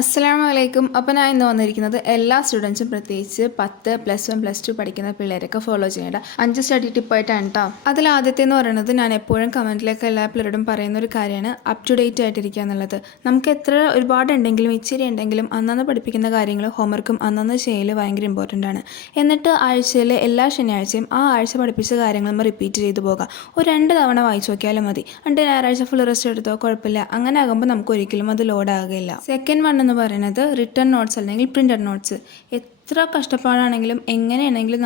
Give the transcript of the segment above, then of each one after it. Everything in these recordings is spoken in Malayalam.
അസ്സലാമലൈക്കും. അപ്പോൾ ഞാൻ ഇന്ന് വന്നിരിക്കുന്നത് എല്ലാ സ്റ്റുഡൻസും പ്രത്യേകിച്ച് 10, +1, +2 പഠിക്കുന്ന പിള്ളേരൊക്കെ ഫോളോ ചെയ്യേണ്ട 5 സ്റ്റഡി ടിപ്പായിട്ടാണ് കേട്ടോ. അതിൽ ആദ്യത്തെ എന്ന് പറയുന്നത് ഞാൻ എപ്പോഴും കമൻറ്റിലേക്ക് എല്ലാ പിള്ളേരോടും പറയുന്ന ഒരു കാര്യമാണ് അപ് ടു ഡേറ്റ് ആയിട്ടിരിക്കുക എന്നുള്ളത്. നമുക്ക് എത്ര ഒരുപാടുണ്ടെങ്കിലും ഇച്ചിരി ഉണ്ടെങ്കിലും അന്നന്ന് പഠിപ്പിക്കുന്ന കാര്യങ്ങൾ ഹോംവർക്കും അന്നന്ന് ചെയ്യൽ ഭയങ്കര ഇമ്പോർട്ടൻ്റ് ആണ്. എന്നിട്ട് ആഴ്ചയിൽ എല്ലാ ശനിയാഴ്ചയും ആ ആഴ്ച പഠിപ്പിച്ച കാര്യങ്ങൾ നമ്മൾ റിപ്പീറ്റ് ചെയ്തു പോകാം. ഒരു 2 തവണ വായിച്ചു നോക്കിയാലും മതി. എന്നിട്ട് ഞായറാഴ്ച ഫുൾ റെസ്റ്റ് എടുത്തോ കുഴപ്പമില്ല. അങ്ങനെ ആകുമ്പോൾ നമുക്ക് ഒരിക്കലും അത് ലോഡ് ആകുകയില്ല. സെക്കൻഡ് വൺ എന്ന് പറയുന്നത് റിട്ടേൺ നോട്ട്സ് അല്ലെങ്കിൽ പ്രിൻ്റഡ് നോട്ട്സ്. എത്ര കഷ്ടപ്പാടാണെങ്കിലും എങ്ങനെയാണെങ്കിലും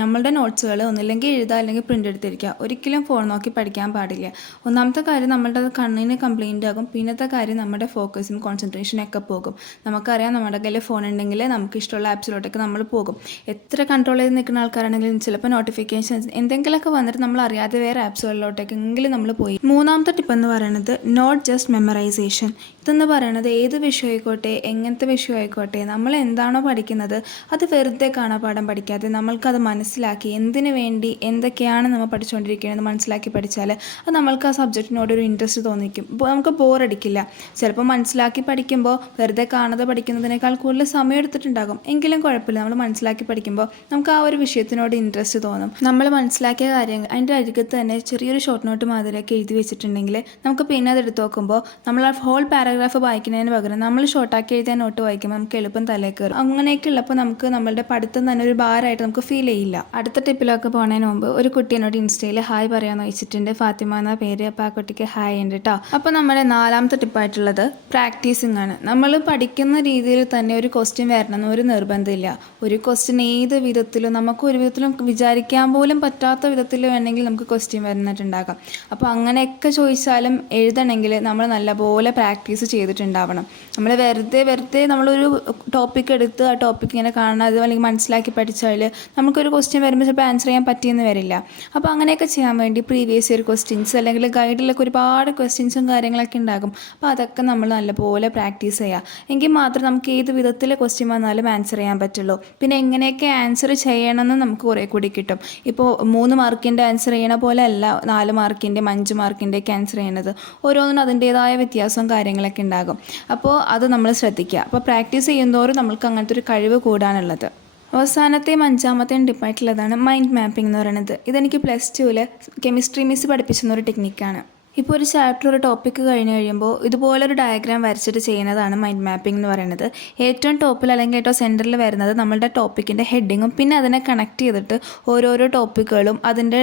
നമ്മളുടെ നോട്ട്സുകൾ ഒന്നില്ലെങ്കിൽ എഴുതുക അല്ലെങ്കിൽ പ്രിൻ്റ് എടുത്തിരിക്കുക. ഒരിക്കലും ഫോൺ നോക്കി പഠിക്കാൻ പാടില്ല. ഒന്നാമത്തെ കാര്യം നമ്മളുടെ കണ്ണിന് കംപ്ലയിൻ്റ് ആകും. പിന്നത്തെ കാര്യം നമ്മുടെ ഫോക്കസും കോൺസെൻട്രേഷനൊക്കെ പോകും. നമുക്കറിയാം നമ്മുടെ കയ്യിൽ ഫോൺ ഉണ്ടെങ്കിൽ നമുക്ക് ഇഷ്ടമുള്ള ആപ്സിലോട്ടൊക്കെ നമ്മൾ പോകും. എത്ര കൺട്രോൾ ചെയ്ത് നിൽക്കുന്ന ആൾക്കാരാണെങ്കിലും ചിലപ്പോൾ നോട്ടിഫിക്കേഷൻസ് എന്തെങ്കിലുമൊക്കെ വന്നിട്ട് നമ്മൾ അറിയാതെ വേറെ ആപ്സുകളിലോട്ടേക്കെങ്കിലും നമ്മൾ പോയി. മൂന്നാമത്തെ ടിപ്പ് എന്ന് പറയുന്നത് നോട്ട് ജസ്റ്റ് മെമ്മറൈസേഷൻ. ഇതെന്ന് പറയുന്നത് ഏത് വിഷയമായിക്കോട്ടെ എങ്ങനത്തെ വിഷയമായിക്കോട്ടെ നമ്മൾ എന്താണോ പഠിക്കുന്നത് അത് വെറുതെ കാണാപ്പാഠം പഠിക്കാതെ നമ്മൾക്കത് മനസ്സിലാക്കി എന്തിനു വേണ്ടി എന്തൊക്കെയാണ് നമ്മൾ പഠിച്ചുകൊണ്ടിരിക്കുന്നത് മനസ്സിലാക്കി പഠിച്ചാൽ അത് നമ്മൾക്ക് ആ സബ്ജക്റ്റിനോടൊരു ഇൻട്രസ്റ്റ് തോന്നിക്കും. നമുക്ക് ബോറടിക്കില്ല. ചിലപ്പോൾ മനസ്സിലാക്കി പഠിക്കുമ്പോൾ വെറുതെ കാണാതെ പഠിക്കുന്നതിനേക്കാൾ കൂടുതൽ സമയം എടുത്തിട്ടുണ്ടാകും. എങ്കിലും കുഴപ്പമില്ല. നമ്മൾ മനസ്സിലാക്കി പഠിക്കുമ്പോൾ നമുക്ക് ആ ഒരു വിഷയത്തിനോട് ഇൻട്രസ്റ്റ് തോന്നും. നമ്മൾ മനസ്സിലാക്കിയ കാര്യങ്ങൾ അതിൻ്റെ അരികത്ത് തന്നെ ചെറിയൊരു ഷോർട്ട് നോട്ട് മാതിരിയൊക്കെ എഴുതി വെച്ചിട്ടുണ്ടെങ്കിൽ നമുക്ക് പിന്നെ അത് എടുത്ത് നോക്കുമ്പോൾ നമ്മൾ ആ ഹോൾ പാരഗ്രാഫ് വായിക്കുന്നതിന് പകരം നമ്മൾ ഷോർട്ടാക്കി എഴുതിയ നോട്ട് വായിക്കുമ്പോൾ നമുക്ക് എളുപ്പം തലയിൽ കയറും. അങ്ങനെയൊക്കെ ഉള്ളപ്പോൾ നമുക്ക് നമ്മളുടെ പഠിത്തം തന്നെ ഒരു ഭാരമായിട്ട് നമുക്ക് ഫീൽ ചെയ്യില്ല. അടുത്ത ടിപ്പിലൊക്കെ പോകുന്നതിന് മുമ്പ് ഒരു കുട്ടി എന്നോട് ഇൻസ്റ്റയിൽ ഹായ് പറയാമെന്ന് വെച്ചിട്ടുണ്ട്. ഫാത്തിമ എന്ന പേര്. അപ്പോൾ ആ കുട്ടിക്ക് ഹായ് ഉണ്ട് കേട്ടോ. അപ്പോൾ നമ്മുടെ നാലാമത്തെ ടിപ്പായിട്ടുള്ളത് പ്രാക്ടീസിങ് ആണ്. നമ്മൾ പഠിക്കുന്ന രീതിയിൽ തന്നെ ഒരു ക്വസ്റ്റ്യൻ വരണമെന്ന് ഒരു നിർബന്ധമില്ല. ഒരു ക്വസ്റ്റ്യൻ ഏത് വിധത്തിലും നമുക്ക് ഒരു വിധത്തിലും വിചാരിക്കാൻ പോലും പറ്റാത്ത വിധത്തിൽ വേണമെങ്കിൽ നമുക്ക് ക്വസ്റ്റ്യൻ വരുന്നിട്ടുണ്ടാകാം. അപ്പോൾ അങ്ങനെയൊക്കെ ചോദിച്ചാലും എഴുതണമെങ്കിൽ നമ്മൾ നല്ലപോലെ പ്രാക്ടീസ് ചെയ്തിട്ടുണ്ടാവണം. നമ്മൾ വെറുതെ നമ്മളൊരു ടോപ്പിക് എടുത്ത് ആ ടോപ്പിക് ഇങ്ങനെ കാണാതെ അല്ലെങ്കിൽ മനസ്സിലാക്കി പഠിച്ചാൽ നമുക്കൊരു ക്വസ്റ്റ്യൻ വരുമ്പോൾ ചിലപ്പോൾ ആൻസർ ചെയ്യാൻ പറ്റിയെന്ന് വരില്ല. അപ്പോൾ അങ്ങനെയൊക്കെ ചെയ്യാൻ വേണ്ടി പ്രീവിയസ് ഇയർ ക്വസ്റ്റ്യൻസ് അല്ലെങ്കിൽ ഗൈഡിലൊക്കെ ഒരുപാട് ക്വസ്റ്റ്യൻസും കാര്യങ്ങളൊക്കെ ഉണ്ടാകും. അപ്പോൾ അതൊക്കെ നമ്മൾ നല്ലപോലെ പ്രാക്ടീസ് ചെയ്യുക. എങ്കിൽ മാത്രം നമുക്ക് ഏത് വിധത്തിൽ ക്വസ്റ്റ്യൻ വന്നാലും ആൻസർ ചെയ്യാൻ പറ്റുള്ളൂ. പിന്നെ എങ്ങനെയൊക്കെ ആൻസർ ചെയ്യണമെന്ന് നമുക്ക് കുറേ കൂടി കിട്ടും. ഇപ്പോൾ 3 മാർക്കിൻ്റെ ആൻസർ ചെയ്യണ പോലെ അല്ല 4 മാർക്കിൻ്റെയും 5 മാർക്കിൻ്റെയൊക്കെ ആൻസർ ചെയ്യണത്. ഓരോന്നിനും അതിൻ്റേതായ വ്യത്യാസവും കാര്യങ്ങളൊക്കെ ഉണ്ടാകും. അപ്പോൾ അത് നമ്മൾ ശ്രദ്ധിക്കുക. അപ്പോൾ പ്രാക്ടീസ് ചെയ്യുന്നതോറും നമ്മൾക്ക് അങ്ങനത്തെ ഒരു കഴിവ് കൂടാനുള്ളത്. അവസാനത്തെയും 5ാമത്തെയും ടിപ്പായിട്ടുള്ളതാണ് മൈൻഡ് മാപ്പിംഗ് എന്ന് പറയുന്നത്. ഇതെനിക്ക് +2 കെമിസ്ട്രി മിസ് പഠിപ്പിച്ചിരുന്നൊരു ടെക്നിക്കാണ്. ഇപ്പോൾ ഒരു ചാപ്റ്റർ ഒരു ടോപ്പിക്ക് കഴിഞ്ഞ് കഴിയുമ്പോൾ ഇതുപോലൊരു ഡയഗ്രാം വരച്ചിട്ട് ചെയ്യുന്നതാണ് മൈൻഡ് മാപ്പിംഗ് എന്ന് പറയുന്നത്. ഏറ്റവും ടോപ്പിൽ അല്ലെങ്കിൽ ഏറ്റവും സെൻറ്ററിൽ വരുന്നത് നമ്മളുടെ ടോപ്പിക്കിൻ്റെ ഹെഡിങ്ങും പിന്നെ അതിനെ കണക്ട് ചെയ്തിട്ട് ഓരോരോ ടോപ്പിക്കുകളും അതിൻ്റെ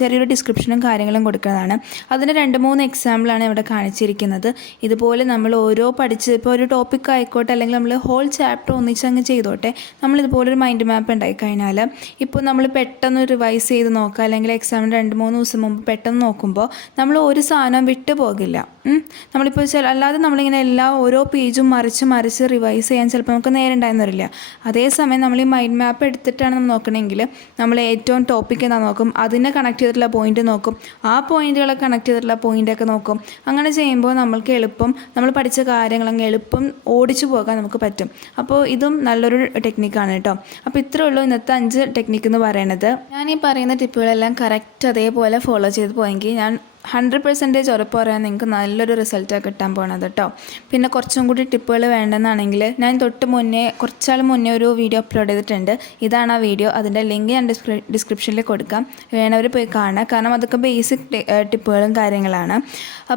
ചെറിയൊരു ഡിസ്ക്രിപ്ഷനും കാര്യങ്ങളും കൊടുക്കുന്നതാണ്. അതിന് 2-3 എക്സാമ്പിളാണ് ഇവിടെ കാണിച്ചിരിക്കുന്നത്. ഇതുപോലെ നമ്മൾ ഓരോ പഠിച്ച് ഇപ്പോൾ ഒരു ടോപ്പിക്ക് ആയിക്കോട്ടെ അല്ലെങ്കിൽ നമ്മൾ ഹോൾ ചാപ്റ്റർ ഒന്നിച്ചങ്ങ് ചെയ്തോട്ടെ നമ്മളിതുപോലൊരു മൈൻഡ് മാപ്പ് ഉണ്ടായിക്കഴിഞ്ഞാൽ ഇപ്പോൾ നമ്മൾ പെട്ടെന്ന് റിവൈസ് ചെയ്ത് നോക്കുക അല്ലെങ്കിൽ എക്സാമിന് 2-3 ദിവസം മുമ്പ് പെട്ടെന്ന് നോക്കുമ്പോൾ നമ്മൾ ഒരു സാധനം വിട്ടു പോകില്ല. നമ്മളിപ്പോൾ അല്ലാതെ നമ്മളിങ്ങനെ ഓരോ പേജും മറിച്ച് റിവൈസ് ചെയ്യാൻ ചിലപ്പോൾ നമുക്ക് നേരം ഉണ്ടായെന്ന് വരില്ല. അതേസമയം നമ്മൾ ഈ മൈൻഡ് മാപ്പ് എടുത്തിട്ടാണ് നമ്മൾ നോക്കണമെങ്കിൽ നമ്മൾ ഏറ്റവും ടോപ്പിക്ക് എന്താ നോക്കും, അതിനെ കണക്ട് ചെയ്തിട്ടുള്ള പോയിന്റ് നോക്കും, ആ പോയിന്റുകളെ കണക്ട് ചെയ്തിട്ടുള്ള പോയിൻ്റൊക്കെ നോക്കും. അങ്ങനെ ചെയ്യുമ്പോൾ നമ്മൾക്ക് എളുപ്പം നമ്മൾ പഠിച്ച കാര്യങ്ങളങ്ങ് എളുപ്പം ഓടിച്ചു പോകാൻ നമുക്ക് പറ്റും. അപ്പോൾ ഇതും നല്ലൊരു ടെക്നിക്കാണ് കേട്ടോ. അപ്പോൾ ഇത്രേ ഉള്ളൂ ഇന്നത്തെ 5 ടെക്നിക്ക് എന്ന് പറയുന്നത്. ഞാൻ ഈ പറയുന്ന ടിപ്പുകളെല്ലാം കറക്റ്റ് അതേപോലെ ഫോളോ ചെയ്ത് പോയെങ്കിൽ ഞാൻ 100% ഉറപ്പ് പറയാൻ നിങ്ങൾക്ക് നല്ലൊരു റിസൾട്ടാണ് കിട്ടാൻ പോണത് കേട്ടോ. പിന്നെ കുറച്ചും കൂടി ടിപ്പുകൾ വേണ്ടെന്നാണെങ്കിൽ ഞാൻ കുറച്ചാൾ മുന്നേ ഒരു വീഡിയോ അപ്ലോഡ് ചെയ്തിട്ടുണ്ട്. ഇതാണ് ആ വീഡിയോ. അതിൻ്റെ ലിങ്ക് ഞാൻ ഡിസ്ക്രിപ്ഷനിൽ കൊടുക്കാം. വേണവർ പോയി കാണുക. കാരണം അതൊക്കെ ബേസിക് ടിപ്പുകളും കാര്യങ്ങളാണ്.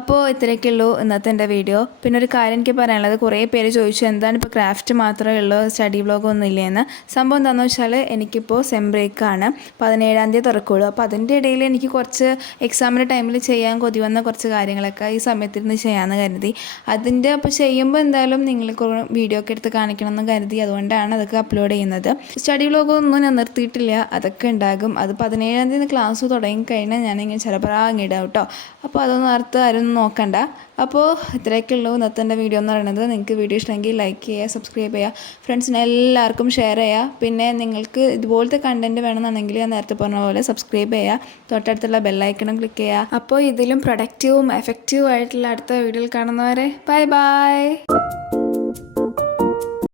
അപ്പോൾ ഇത്രയൊക്കെ ഉള്ളൂ ഇന്നത്തെ എൻ്റെ വീഡിയോ. പിന്നെ ഒരു കാര്യം എനിക്ക് പറയാനുള്ളത്, കുറേ പേര് ചോദിച്ചു എന്താണ് ഇപ്പോൾ ക്രാഫ്റ്റ് മാത്രമേ ഉള്ളൂ സ്റ്റഡി വ്ളോഗൊന്നും ഇല്ലേന്ന്. സംഭവം എന്താണെന്ന് വെച്ചാൽ എനിക്കിപ്പോൾ സെം ബ്രേക്കാണ്. 17-ാം തീയതി തുറക്കുള്ളൂ. അപ്പോൾ അതിൻ്റെ ഇടയിൽ എനിക്ക് കുറച്ച് എക്സാമിൻ്റെ ടൈമിൽ ചെയ്യാൻ കൊതി വന്ന കുറച്ച് കാര്യങ്ങളൊക്കെ ഈ സമയത്തിരുന്ന് ചെയ്യാമെന്ന് കരുതി. അതിൻ്റെ അപ്പോൾ ചെയ്യുമ്പോൾ എന്തായാലും നിങ്ങൾക്ക് വീഡിയോ ഒക്കെ എടുത്ത് കാണിക്കണമെന്ന് കരുതി. അതുകൊണ്ടാണ് അതൊക്കെ അപ്ലോഡ് ചെയ്യുന്നത്. സ്റ്റഡി വ്ളോഗൊന്നും ഞാൻ നിർത്തിയിട്ടില്ല. അതൊക്കെ ഉണ്ടാകും. അത് 17-ാം തീയതി ക്ലാസ് തുടങ്ങിക്കഴിഞ്ഞാൽ ഞാനിങ്ങനെ ചിലപ്പോൾ ഇടാം കേട്ടോ. അപ്പോൾ അതൊന്നും ആരും നോക്കണ്ട. അപ്പോൾ ഇത്രയൊക്കെ ഉള്ളൂ ഇന്നത്തെ വീഡിയോ എന്ന് പറയുന്നത്. നിങ്ങൾക്ക് വീഡിയോ ഇഷ്ടമെങ്കിൽ ലൈക്ക് ചെയ്യുക, സബ്സ്ക്രൈബ് ചെയ്യുക, ഫ്രണ്ട്സിന് എല്ലാവർക്കും ഷെയർ ചെയ്യുക. പിന്നെ നിങ്ങൾക്ക് ഇതുപോലത്തെ കണ്ടൻറ്റ് വേണമെന്നുണ്ടെങ്കിൽ ഞാൻ നേരത്തെ പറഞ്ഞ പോലെ സബ്സ്ക്രൈബ് ചെയ്യുക, തൊട്ടടുത്തുള്ള ബെല്ലൈക്കണും ക്ലിക്ക് ചെയ്യുക. അപ്പോൾ ഇതിലും പ്രൊഡക്റ്റീവും എഫക്റ്റീവും ആയിട്ടുള്ള അടുത്ത വീഡിയോയിൽ കാണുന്നവരെ ബൈ.